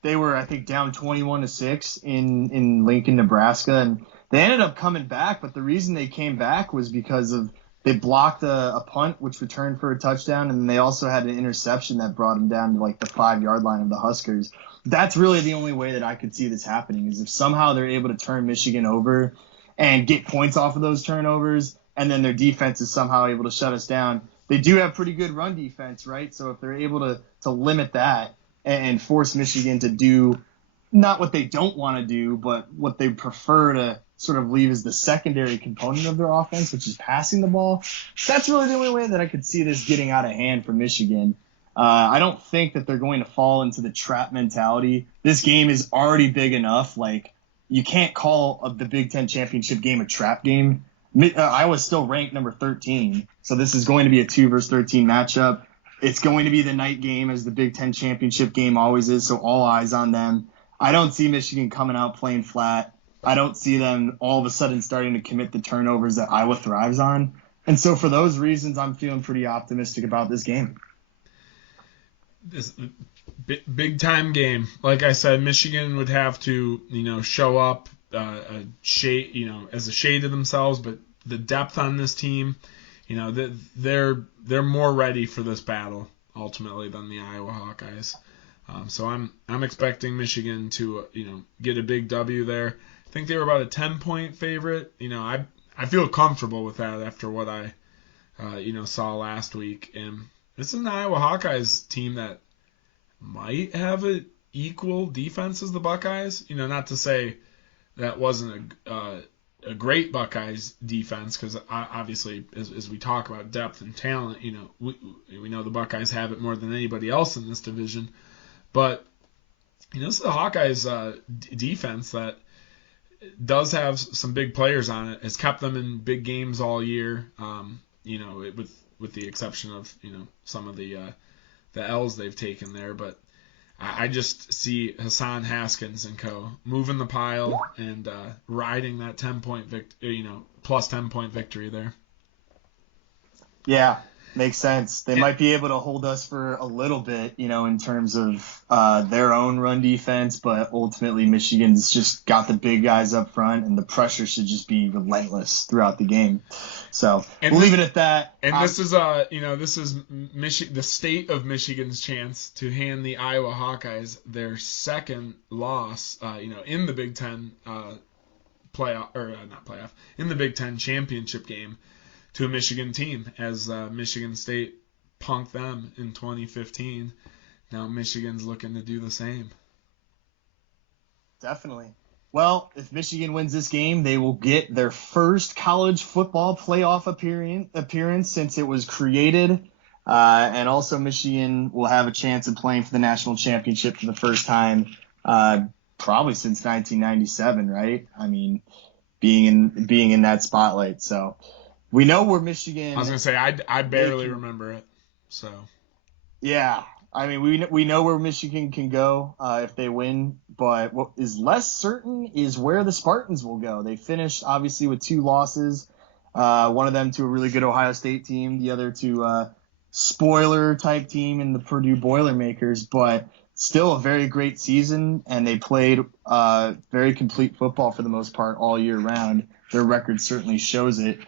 they were, I think, down 21-6 in Lincoln, Nebraska, and they ended up coming back. But the reason they came back was because they blocked a punt, which returned for a touchdown, and they also had an interception that brought them down to like the 5-yard line of the Huskers. That's really the only way that I could see this happening, is if somehow they're able to turn Michigan over and get points off of those turnovers, and then their defense is somehow able to shut us down. They do have pretty good run defense, right? So if they're able to limit that and force Michigan to do not what they don't want to do, but what they prefer to sort of leave as the secondary component of their offense, which is passing the ball, that's really the only way that I could see this getting out of hand for Michigan. I don't think that they're going to fall into the trap mentality. This game is already big enough. Like, you can't call the Big Ten championship game a trap game. Iowa's still ranked number 13, so this is going to be a 2 versus 13 matchup. It's going to be the night game, as the Big Ten championship game always is, so all eyes on them. I don't see Michigan coming out playing flat. I don't see them all of a sudden starting to commit the turnovers that Iowa thrives on. And so for those reasons, I'm feeling pretty optimistic about this game. This big time game. Like I said, Michigan would have to, show up a shade, as a shade of themselves, but the depth on this team, they're more ready for this battle ultimately than the Iowa Hawkeyes. So I'm expecting Michigan to get a big W there. I think they were about a 10-point favorite. I feel comfortable with that after what I saw last week. And this is an Iowa Hawkeyes team that might have an equal defense as the Buckeyes. Not to say that wasn't a great Buckeyes defense, because obviously as we talk about depth and talent, we know the Buckeyes have it more than anybody else in this division. But this is the Hawkeyes defense that does have some big players on it. Has kept them in big games all year. With the exception of some of the L's they've taken there, but I just see Hassan Haskins and co. moving the pile and riding that 10-point plus 10-point victory there. Yeah, Makes sense. They might be able to hold us for a little bit, in terms of their own run defense, but ultimately Michigan's just got the big guys up front, and the pressure should just be relentless throughout the game. So we'll leave it at that. And this is the state of Michigan's chance to hand the Iowa Hawkeyes their second loss, in the Big Ten in the Big Ten championship game to a Michigan team, as Michigan State punked them in 2015. Now Michigan's looking to do the same. Definitely. Well, if Michigan wins this game, they will get their first college football playoff appearance since it was created. And also Michigan will have a chance of playing for the national championship for the first time, probably since 1997, right? I mean, being in that spotlight. So we know where Michigan. I was gonna say I barely remember it. So. Yeah. I mean, we know where Michigan can go if they win, but what is less certain is where the Spartans will go. They finished, obviously, with 2 losses, one of them to a really good Ohio State team, the other to a spoiler-type team in the Purdue Boilermakers, but still a very great season, and they played very complete football for the most part all year round. Their record certainly shows it.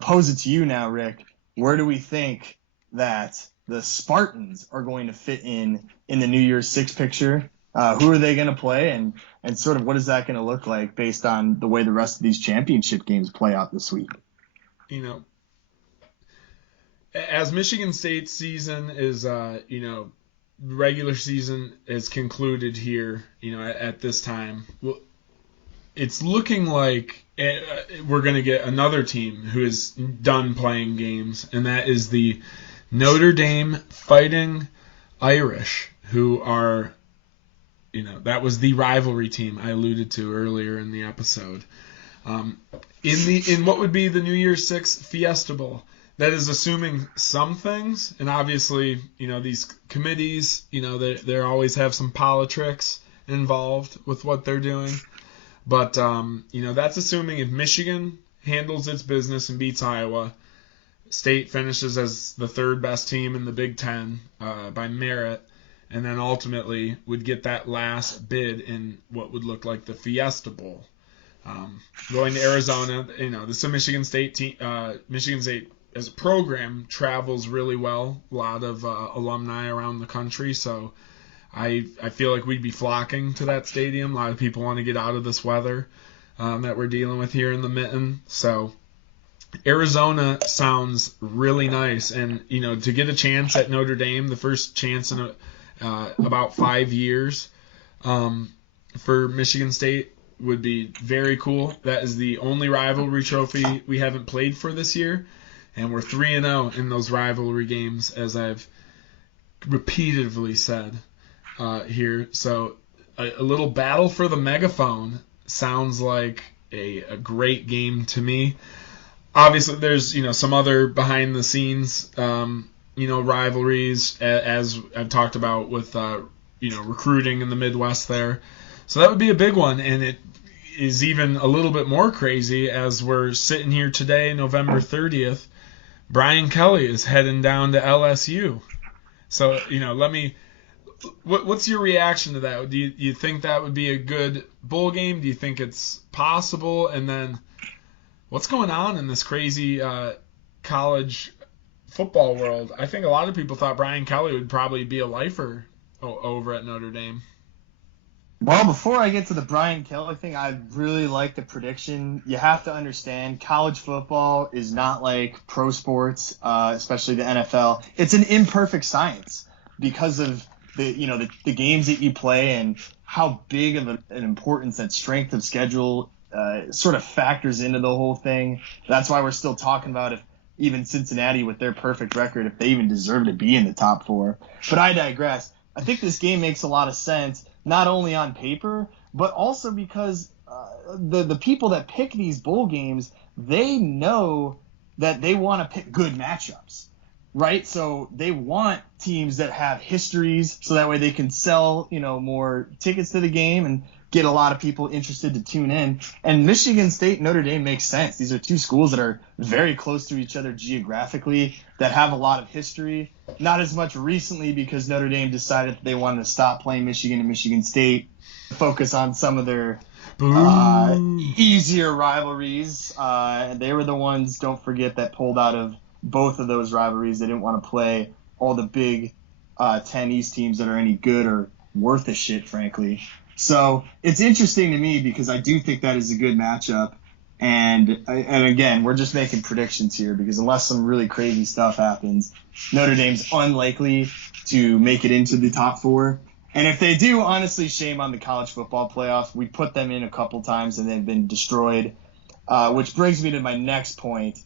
Pose it to you now, Rick. Where do we think that the Spartans are going to fit in the New Year's Six picture? Who are they going to play, and sort of what is that going to look like based on the way the rest of these championship games play out this week? As Michigan State's season is, regular season is concluded here, at this time, well, it's looking like we're going to get another team who is done playing games, and that is the Notre Dame Fighting Irish, who are, that was the rivalry team I alluded to earlier in the episode. In what would be the New Year's Six Fiesta Bowl, that is assuming some things, and obviously, these committees, they always have some politics involved with what they're doing. But, that's assuming if Michigan handles its business and beats Iowa, State finishes as the third best team in the Big Ten by merit, and then ultimately would get that last bid in what would look like the Fiesta Bowl. Going to Arizona, this is a Michigan State team. Michigan State as a program travels really well. A lot of alumni around the country, so I feel like we'd be flocking to that stadium. A lot of people want to get out of this weather that we're dealing with here in the Mitten, so Arizona sounds really nice, and to get a chance at Notre Dame, the first chance in about 5 years for Michigan State would be very cool. That is the only rivalry trophy we haven't played for this year, and we're 3-0 in those rivalry games, as I've repeatedly said here. So a little battle for the megaphone sounds like a great game to me. Obviously, there's some other behind the scenes rivalries, as I've talked about with recruiting in the Midwest there. So that would be a big one, and it is even a little bit more crazy as we're sitting here today, November 30th. Brian Kelly is heading down to LSU. So what's your reaction to that? Do you think that would be a good bowl game? Do you think it's possible? And then, what's going on in this crazy college football world? I think a lot of people thought Brian Kelly would probably be a lifer over at Notre Dame. Well, before I get to the Brian Kelly thing, I really like the prediction. You have to understand, college football is not like pro sports, especially the NFL. It's an imperfect science because of the games that you play and how big of an importance that strength of schedule sort of factors into the whole thing. That's why we're still talking about if even Cincinnati with their perfect record, if they even deserve to be in the top 4. But I digress. I think this game makes a lot of sense, not only on paper, but also because the people that pick these bowl games, they know that they want to pick good matchups, right? So they want teams that have histories, so that way they can sell, more tickets to the game and get a lot of people interested to tune in. And Michigan State, Notre Dame makes sense. These are two schools that are very close to each other geographically, that have a lot of history. Not as much recently because Notre Dame decided that they wanted to stop playing Michigan and Michigan State, focus on some of their easier rivalries. And they were the ones, don't forget, that pulled out of both of those rivalries. They didn't want to play all the big 10 East teams that are any good or worth a shit, frankly. So it's interesting to me because I do think that is a good matchup. And again, we're just making predictions here because unless some really crazy stuff happens, Notre Dame's unlikely to make it into the top 4. And if they do, honestly, shame on the college football playoff. We put them in a couple times and they've been destroyed, which brings me to my next point.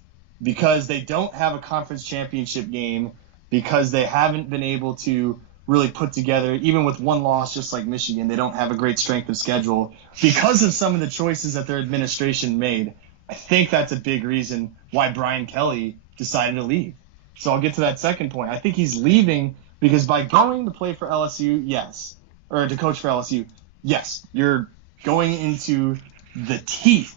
Because they don't have a conference championship game, because they haven't been able to really put together, even with one loss, just like Michigan, they don't have a great strength of schedule because of some of the choices that their administration made. I think that's a big reason why Brian Kelly decided to leave. So I'll get to that second point. I think he's leaving because by going to play for LSU, yes, or to coach for LSU, yes, you're going into the teeth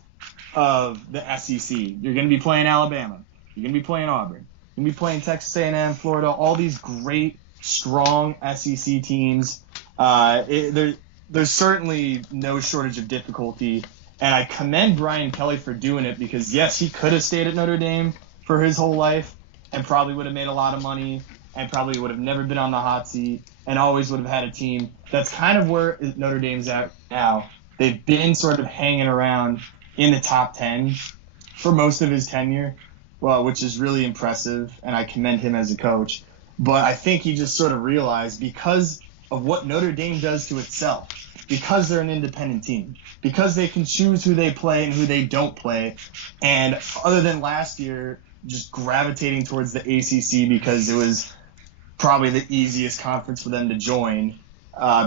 of the SEC. You're going to be playing Alabama. You're going to be playing Auburn. You're going to be playing Texas A&M, Florida, all these great, strong SEC teams. There's certainly no shortage of difficulty, and I commend Brian Kelly for doing it because, yes, he could have stayed at Notre Dame for his whole life and probably would have made a lot of money and probably would have never been on the hot seat and always would have had a team. That's kind of where Notre Dame's at now. They've been sort of hanging around in the top 10 for most of his tenure, which is really impressive, and I commend him as a coach. But I think he just sort of realized because of what Notre Dame does to itself, because they're an independent team, because they can choose who they play and who they don't play, and other than last year, just gravitating towards the ACC because it was probably the easiest conference for them to join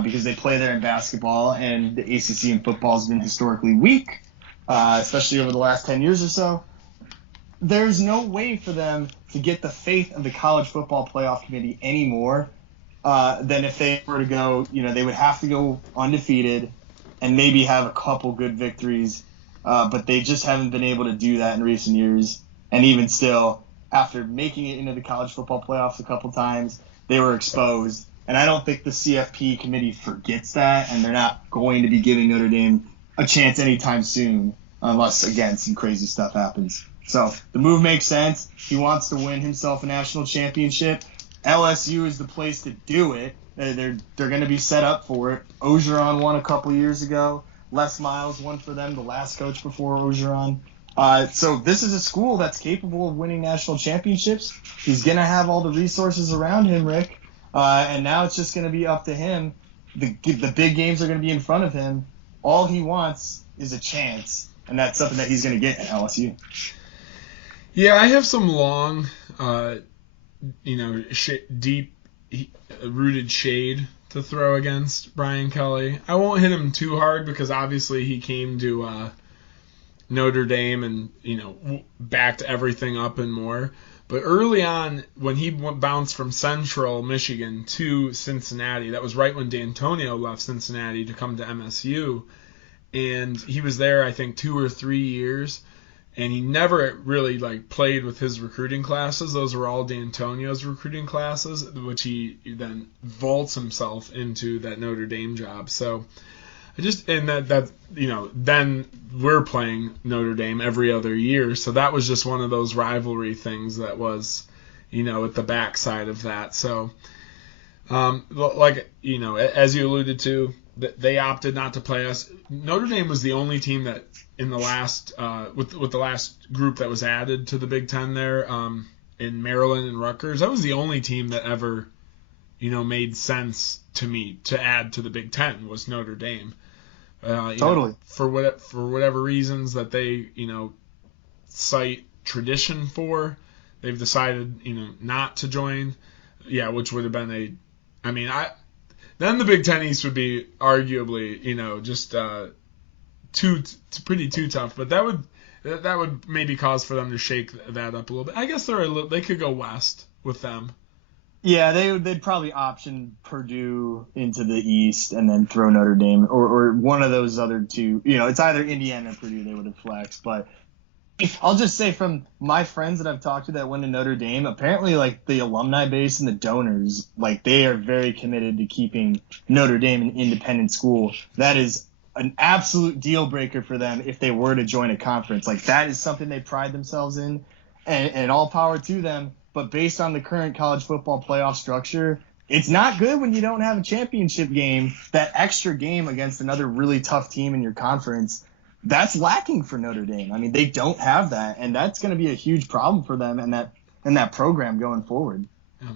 because they play there in basketball, and the ACC in football has been historically weak. Especially over the last 10 years or so, there's no way for them to get the faith of the college football playoff committee anymore than if they were to go, they would have to go undefeated and maybe have a couple good victories, but they just haven't been able to do that in recent years. And even still, after making it into the college football playoffs a couple times, they were exposed. And I don't think the CFP committee forgets that, and they're not going to be giving Notre Dame a chance anytime soon unless, again, some crazy stuff happens. So the move makes sense. He wants to win himself a national championship. LSU is the place to do it. They're going to be set up for it. Orgeron won a couple years ago. Les Miles won for them, the last coach before Orgeron. So this is a school that's capable of winning national championships. He's going to have all the resources around him, Rick. And now it's just going to be up to him. The big games are going to be in front of him. All he wants is a chance, and that's something that he's going to get at LSU. Yeah, I have some long, deep-rooted shade to throw against Brian Kelly. I won't hit him too hard because obviously he came to Notre Dame and, backed everything up and more. But early on, when he bounced from Central Michigan to Cincinnati, that was right when D'Antonio left Cincinnati to come to MSU. And he was there, I think, 2 or 3 years. And he never really played with his recruiting classes. Those were all D'Antonio's recruiting classes, which he then vaults himself into that Notre Dame job. So then we're playing Notre Dame every other year. So that was just one of those rivalry things that was, at the backside of that. So, as you alluded to, they opted not to play us. Notre Dame was the only team that in the last, with the last group that was added to the Big Ten there, in Maryland and Rutgers, that was the only team that ever, made sense to me to add to the Big Ten was Notre Dame. Totally. For whatever reasons that they, cite tradition for, they've decided, not to join. Yeah, which would have been then the Big Ten East would be arguably, just too tough. But that would maybe cause for them to shake that up a little bit. I guess they could go west with them. Yeah, they'd probably option Purdue into the East and then throw Notre Dame or one of those other two. It's either Indiana or Purdue they would have flexed. But I'll just say from my friends that I've talked to that went to Notre Dame, apparently like the alumni base and the donors, like they are very committed to keeping Notre Dame an independent school. That is an absolute deal breaker for them if they were to join a conference. Like that is something they pride themselves in, and all power to them. But based on the current college football playoff structure, it's not good when you don't have a championship game, that extra game against another really tough team in your conference. That's lacking for Notre Dame. I mean, they don't have that, and that's going to be a huge problem for them and that program going forward. Yeah.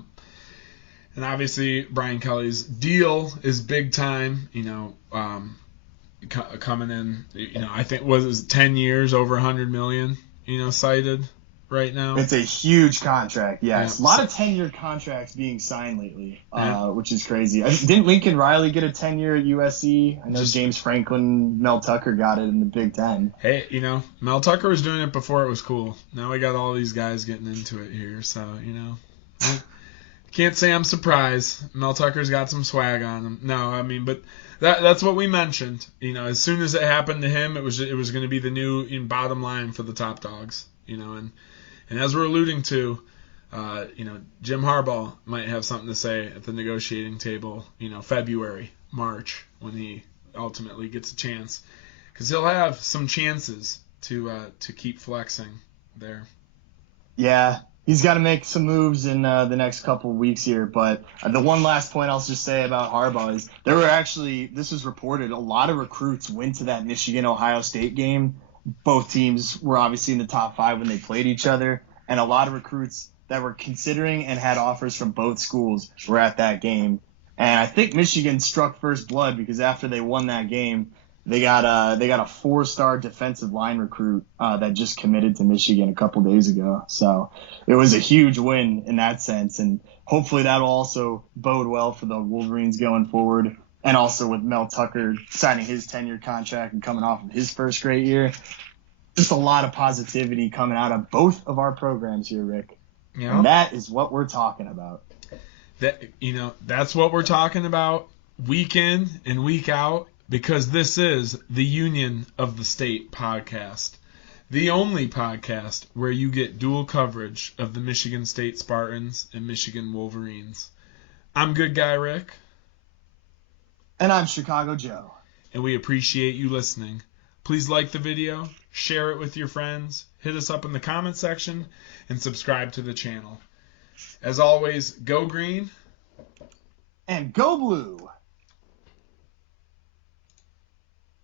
And obviously, Brian Kelly's deal is big time. Coming in. I think was 10 years, over 100 million. Cited right now. It's a huge contract. Yes, Yeah. A lot of 10-year contracts being signed lately, which is crazy. Didn't Lincoln Riley get a 10-year at USC? I know James Franklin, Mel Tucker got it in the Big Ten. Hey, Mel Tucker was doing it before it was cool. Now we got all these guys getting into it here, so can't say I'm surprised. Mel Tucker's got some swag on him. No, I mean, but that's what we mentioned. As soon as it happened to him, it was going to be the new bottom line for the top dogs. And as we're alluding to, Jim Harbaugh might have something to say at the negotiating table, February, March, when he ultimately gets a chance. Because he'll have some chances to keep flexing there. Yeah, he's got to make some moves in the next couple of weeks here. But the one last point I'll just say about Harbaugh is this was reported, a lot of recruits went to that Michigan-Ohio State game. Both teams were obviously in the top 5 when they played each other, and a lot of recruits that were considering and had offers from both schools were at that game. And I think Michigan struck first blood because after they won that game, they got a 4-star defensive line recruit that just committed to Michigan a couple days ago. So it was a huge win in that sense, and hopefully that'll also bode well for the Wolverines going forward. And also with Mel Tucker signing his 10-year contract and coming off of his first great year, just a lot of positivity coming out of both of our programs here, Rick. Yeah. And that is what we're talking about. That's what we're talking about week in and week out, because this is the Union of the State podcast, the only podcast where you get dual coverage of the Michigan State Spartans and Michigan Wolverines. I'm Good Guy Rick. And I'm Chicago Joe. And we appreciate you listening. Please like the video, share it with your friends, hit us up in the comment section, and subscribe to the channel. As always, go green. And go blue.